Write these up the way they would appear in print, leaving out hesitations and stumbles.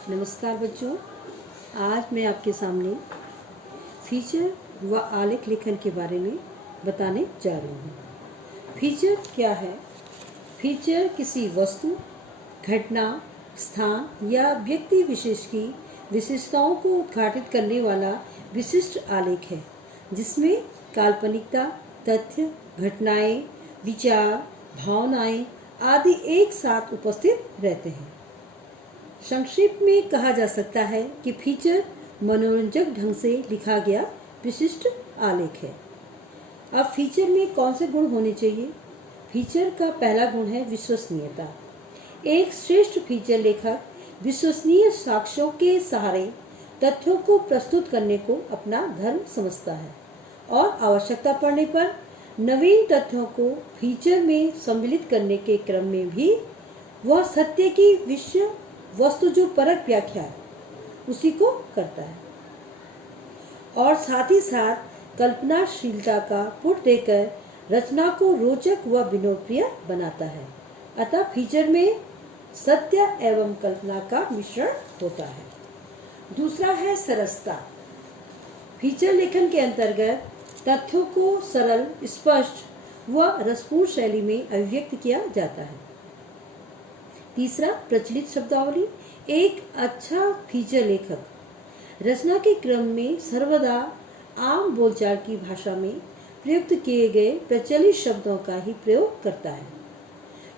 नमस्कार बच्चों, आज मैं आपके सामने फीचर व आलेख लेखन के बारे में बताने जा रही हूँ। फीचर क्या है? फीचर किसी वस्तु, घटना, स्थान या व्यक्ति विशेष की विशेषताओं को उद्घाटित करने वाला विशिष्ट आलेख है, जिसमें काल्पनिकता, तथ्य, घटनाएं, विचार, भावनाएं आदि एक साथ उपस्थित रहते हैं। संक्षेप में कहा जा सकता है कि फीचर मनोरंजक ढंग से लिखा गया विशिष्ट आलेख है। अब फीचर में कौन से गुण होने चाहिए? फीचर का पहला गुण है विश्वसनीयता। एक श्रेष्ठ फीचर लेखक विश्वसनीय साक्ष्यों के सहारे तथ्यों को प्रस्तुत करने को अपना धर्म समझता है और आवश्यकता पड़ने पर नवीन तथ्यों को फीचर में सम्मिलित करने के क्रम में भी वह सत्य की विषय वस्तु जो परक व्याख्या है उसी को करता है और साथ ही साथ कल्पनाशीलता का पुट देकर रचना को रोचक व विनोदप्रिय बनाता है। अतः फीचर में सत्य एवं कल्पना का मिश्रण होता है। दूसरा है सरसता। फीचर लेखन के अंतर्गत तथ्यों को सरल, स्पष्ट व रसपूर्ण शैली में अभिव्यक्त किया जाता है। तीसरा, प्रचलित शब्दावली। एक अच्छा फीचर लेखक रचना के क्रम में सर्वदा आम बोलचाल की भाषा में प्रयुक्त किए गए प्रचलित शब्दों का ही प्रयोग करता है,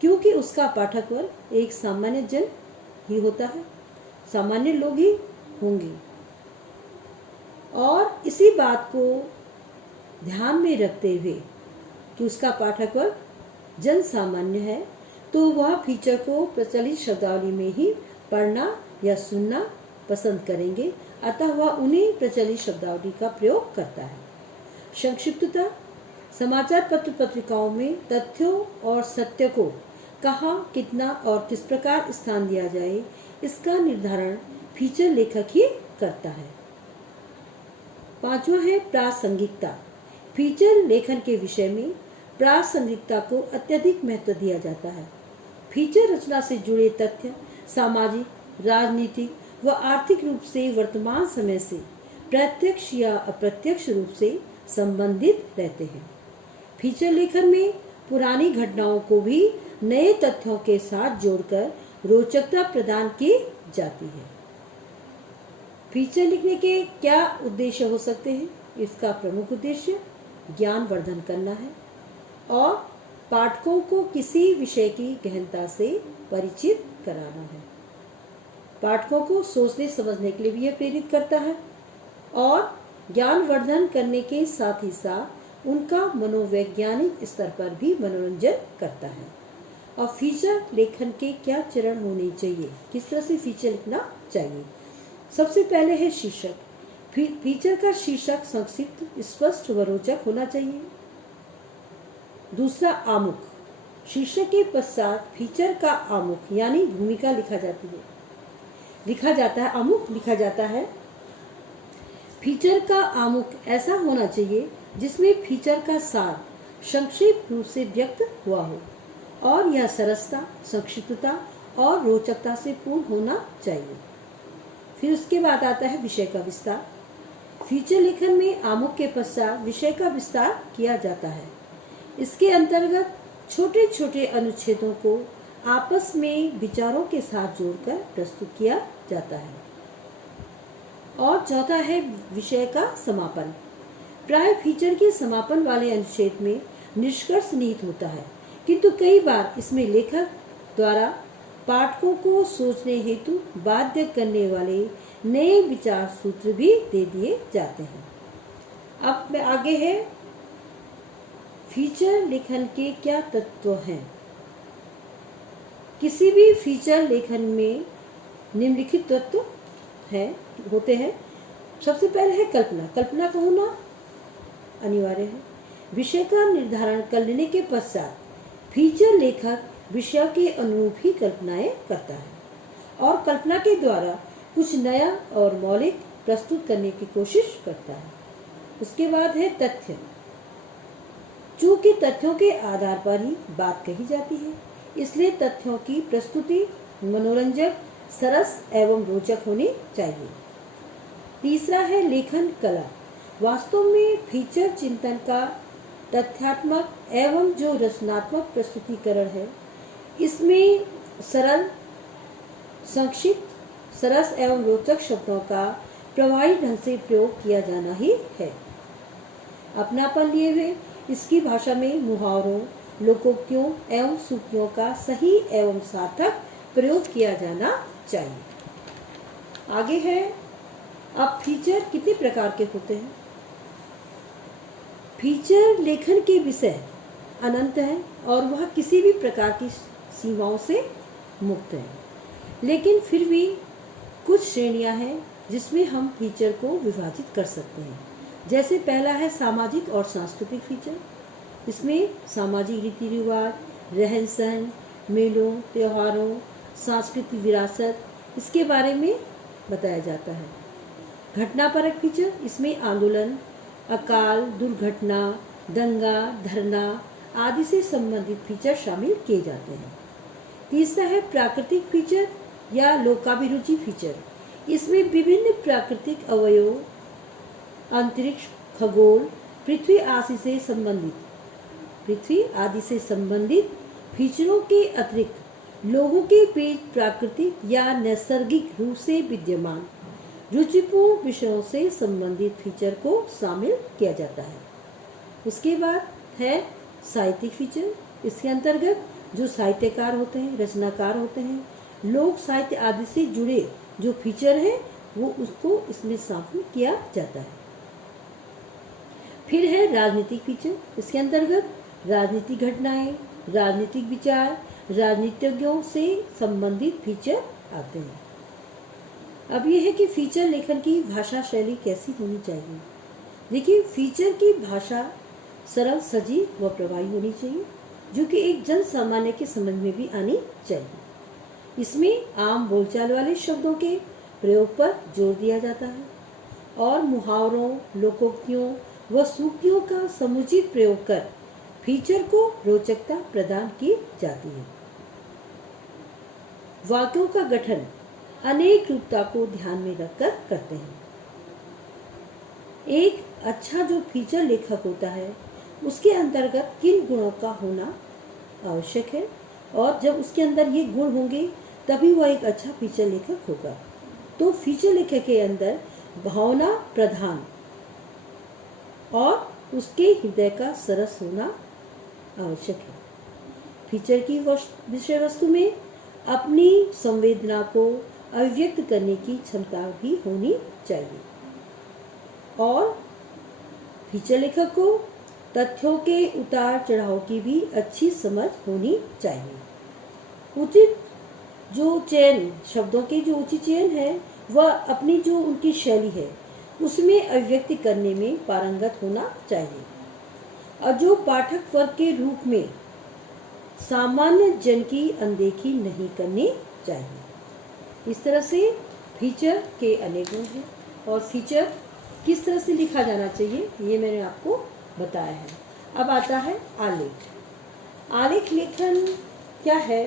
क्योंकि उसका पाठक वर्ग एक सामान्य जन ही होता है, सामान्य लोग ही होंगे। और इसी बात को ध्यान में रखते हुए कि उसका पाठक वर्ग जन सामान्य है, तो वह फीचर को प्रचलित शब्दावली में ही पढ़ना या सुनना पसंद करेंगे। अतः वह उन्हीं प्रचलित शब्दावली का प्रयोग करता है। संक्षिप्तता। समाचार पत्र पत्रिकाओं में तथ्यों और सत्य को कहाँ, कितना और किस प्रकार स्थान दिया जाए, इसका निर्धारण फीचर लेखक ही करता है। पांचवा है प्रासंगिकता। फीचर लेखन के विषय में प्रासंगिकता को अत्यधिक महत्व दिया जाता है। फीचर रचना से जुड़े तथ्य सामाजिक, राजनीतिक व आर्थिक रूप से वर्तमान समय से प्रत्यक्ष या अप्रत्यक्ष रूप से संबंधित रहते हैं। फीचर लेखन में पुरानी घटनाओं को भी नए तथ्यों के साथ जोड़कर रोचकता प्रदान की जाती है। फीचर लिखने के क्या उद्देश्य हो सकते हैं? इसका प्रमुख उद्देश्य ज्ञानवर्धन करना है और पाठकों को किसी विषय की गहनता से परिचित कराना है। पाठकों को सोचने समझने के लिए भी यह प्रेरित करता है और ज्ञानवर्धन करने के साथ ही साथ उनका मनोवैज्ञानिक स्तर पर भी मनोरंजन करता है। और फीचर लेखन के क्या चरण होने चाहिए, किस तरह से फीचर लिखना चाहिए? सबसे पहले है शीर्षक। फीचर का शीर्षक संक्षिप्त, स्पष्ट व रोचक होना चाहिए। दूसरा, आमुख। शीर्षक के पश्चात फीचर का आमुख यानी भूमिका लिखा जाता है। आमुख लिखा जाता है। फीचर का आमुख ऐसा होना चाहिए जिसमें फीचर का सार संक्षिप्त रूप से व्यक्त हुआ हो और यह सरसता, संक्षिप्तता और रोचकता से पूर्ण होना चाहिए। फिर उसके बाद आता है विषय का विस्तार। फीचर लेखन में आमुख के पश्चात विषय का विस्तार किया जाता है। इसके अंतर्गत छोटे छोटे अनुच्छेदों को आपस में विचारों के साथ जोड़कर प्रस्तुत किया जाता है। और चौथा है विषय का समापन। प्राय फीचर के समापन वाले अनुच्छेद में निष्कर्ष निहित होता है, किंतु कई बार इसमें लेखक द्वारा पाठकों को सोचने हेतु बाध्य करने वाले नए विचार सूत्र भी दे दिए जाते हैं। अब आगे है फीचर लेखन के क्या तत्व हैं। किसी भी फीचर लेखन में निम्नलिखित तत्व होते हैं। सबसे पहले है कल्पना। कल्पना का होना अनिवार्य है। विषय का निर्धारण कर लेने के पश्चात फीचर लेखक विषय के अनुरूप ही कल्पनाएं करता है और कल्पना के द्वारा कुछ नया और मौलिक प्रस्तुत करने की कोशिश करता है। उसके बाद है तथ्य। चूंकि तथ्यों के आधार पर ही बात कही जाती है, इसलिए तथ्यों की प्रस्तुति मनोरंजक सरस एवं रोचक होनी चाहिए। तीसरा है लेखन कला। वास्तव में फीचर चिंतन का तथ्यात्मक एवं जो रचनात्मक प्रस्तुतिकरण है, इसमें सरल, संक्षिप्त, सरस एवं रोचक शब्दों का प्रभावी ढंग से प्रयोग किया जाना ही है। अपनापन लिए हुए इसकी भाषा में मुहावरों, लोकोक्तियों एवं सूक्तियों का सही एवं सार्थक प्रयोग किया जाना चाहिए। आगे है, अब फीचर कितने प्रकार के होते हैं? फीचर लेखन के विषय अनंत है और वह किसी भी प्रकार की सीमाओं से मुक्त है, लेकिन फिर भी कुछ श्रेणियां हैं जिसमें हम फीचर को विभाजित कर सकते हैं। जैसे पहला है सामाजिक और सांस्कृतिक फीचर। इसमें सामाजिक रीति रिवाज, रहन सहन, मेलों, त्योहारों, सांस्कृतिक विरासत, इसके बारे में बताया जाता है। घटनापरक फीचर, इसमें आंदोलन, अकाल, दुर्घटना, दंगा, धरना आदि से संबंधित फीचर शामिल किए जाते हैं। तीसरा है प्राकृतिक फीचर या लोकाभिरुचि फीचर। इसमें विभिन्न प्राकृतिक अवयव, अंतरिक्ष, खगोल, पृथ्वी आदि से संबंधित फीचरों के अतिरिक्त लोगों के बीच प्राकृतिक या नैसर्गिक रूप से विद्यमान रुचिपूर्ण विषयों से संबंधित फीचर को शामिल किया जाता है। उसके बाद है साहित्यिक फीचर। इसके अंतर्गत जो साहित्यकार होते हैं, रचनाकार होते हैं, लोक साहित्य आदि से जुड़े जो फीचर है वो उसको इसमें शामिल किया जाता है। फिर है राजनीतिक फीचर। इसके अंतर्गत राजनीतिक घटनाएं, राजनीतिक विचार, राजनीतिज्ञों से संबंधित फीचर आते हैं। अब यह है कि फीचर लेखन की भाषा शैली कैसी होनी चाहिए। देखिए, फीचर की भाषा सरल, सजीव व प्रभावी होनी चाहिए, जो कि एक जन सामान्य के समझ में भी आनी चाहिए। इसमें आम बोलचाल वाले शब्दों के प्रयोग पर जोर दिया जाता है और मुहावरों, लोकोक्तियों व सूक्तियों का समुचित प्रयोग कर फीचर को रोचकता प्रदान की जाती है। वाक्यों का गठन अनेक रूपता को ध्यान में रखकर करते हैं। एक अच्छा जो फीचर लेखक होता है उसके अंतर्गत किन गुणों का होना आवश्यक है, और जब उसके अंदर ये गुण होंगे तभी वह एक अच्छा फीचर लेखक होगा। तो फीचर लेखक के अंदर भावना प्रधान और उसके हृदय का सरस होना आवश्यक है। फीचर की विषय वस्तु में अपनी संवेदना को अभिव्यक्त करने की क्षमता भी होनी चाहिए और फीचर लेखक को तथ्यों के उतार चढ़ाव की भी अच्छी समझ होनी चाहिए। उचित जो चयन, शब्दों के जो उचित चयन है वह अपनी जो उनकी शैली है उसमें अभिव्यक्ति करने में पारंगत होना चाहिए और जो पाठक वर्ग के रूप में सामान्य जन की अनदेखी नहीं करनी चाहिए। इस तरह से फीचर के अनेक गुण हैं और फीचर किस तरह से लिखा जाना चाहिए ये मैंने आपको बताया है। अब आता है आलेख। आलेख लेखन क्या है?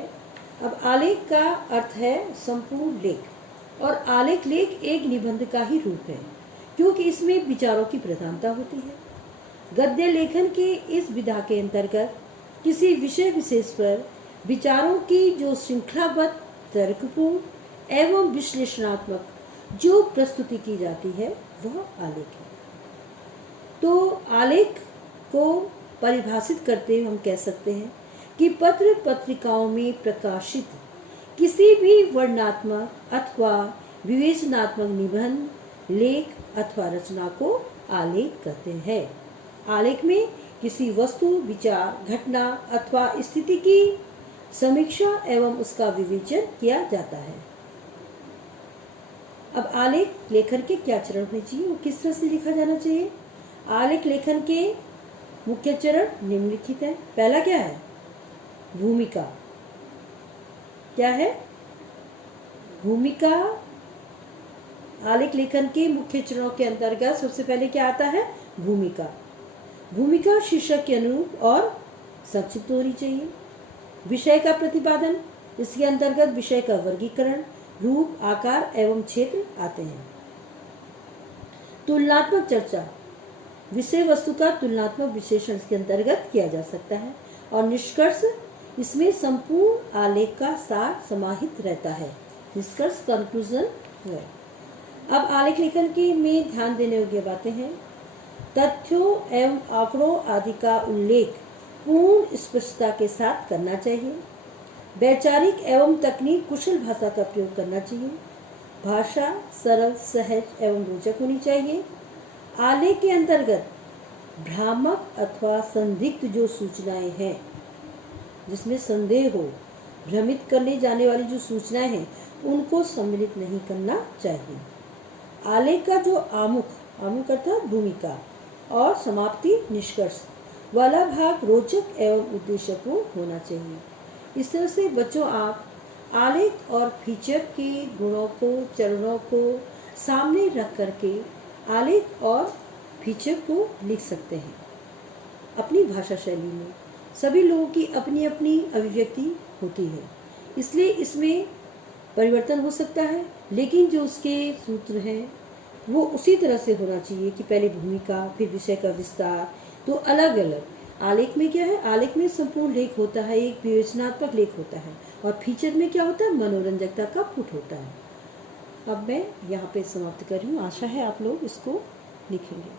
अब आलेख का अर्थ है संपूर्ण लेख और आलेख लेख एक निबंध का ही रूप है क्योंकि इसमें विचारों की प्रधानता होती है। गद्य लेखन के इस विधा के अंतर्गत किसी विषय विशेष पर विचारों की जो श्रृंखलाबद्ध, तर्कपूर्ण एवं विश्लेषणात्मक जो प्रस्तुति की जाती है वह आलेख है। तो आलेख को परिभाषित करते हुए हम कह सकते हैं कि पत्र पत्रिकाओं में प्रकाशित किसी भी वर्णनात्मक अथवा विवेचनात्मक निबंध, लेख अथवा रचना को आलेख कहते हैं। आलेख में किसी वस्तु, विचार, घटना अथवा स्थिति की समीक्षा एवं उसका विवेचन किया जाता है। अब आलेख लेखन के क्या चरण होने चाहिए, वो किस तरह से लिखा जाना चाहिए? आलेख लेखन के मुख्य चरण निम्नलिखित है। पहला क्या है? भूमिका। क्या है? भूमिका। आलेख लेखन के मुख्य चरणों के अंतर्गत सबसे पहले क्या आता है? भूमिका। भूमिका शीर्षक के अनुरूप और संक्षिप्त होनी चाहिए। विषय का प्रतिपादन, इसके अंतर्गत विषय का वर्गीकरण, रूप, आकार एवं क्षेत्र आते हैं। तुलनात्मक चर्चा, विषय वस्तु का तुलनात्मक विश्लेषण के अंतर्गत किया जा सकता है और निष्कर्ष, इसमें संपूर्ण आलेख का सार समाहित रहता है। निष्कर्ष, कंक्लूजन है। अब आलेख लेखन के में ध्यान देने योग्य बातें हैं। तथ्यों एवं आंकड़ों आदि का उल्लेख पूर्ण स्पष्टता के साथ करना चाहिए। वैचारिक एवं तकनीक कुशल भाषा का प्रयोग करना चाहिए। भाषा सरल, सहज एवं रोचक होनी चाहिए। आलेख के अंतर्गत भ्रामक अथवा संदिग्ध जो सूचनाएं हैं, जिसमें संदेह हो, भ्रमित करने जाने वाली जो सूचनाएं हैं, उनको सम्मिलित नहीं करना चाहिए। आलेख का जो आमुख अर्थात भूमिका और समाप्ति, निष्कर्ष वाला भाग रोचक एवं उद्देश्यपूर्ण होना चाहिए। इस तरह से बच्चों, आप आलेख और फीचर के गुणों को, चरणों को सामने रख करके आलेख और फीचर को लिख सकते हैं अपनी भाषा शैली में। सभी लोगों की अपनी अपनी अभिव्यक्ति होती है, इसलिए इसमें परिवर्तन हो सकता है, लेकिन जो उसके सूत्र हैं वो उसी तरह से होना चाहिए कि पहले भूमिका, फिर विषय का विस्तार। तो अलग अलग आलेख में क्या है, आलेख में संपूर्ण लेख होता है, एक विवेचनात्मक लेख होता है, और फीचर में क्या होता है, मनोरंजकता का पुट होता है। अब मैं यहाँ पे समाप्त कर रही हूँ। आशा है आप लोग इसको लिखेंगे।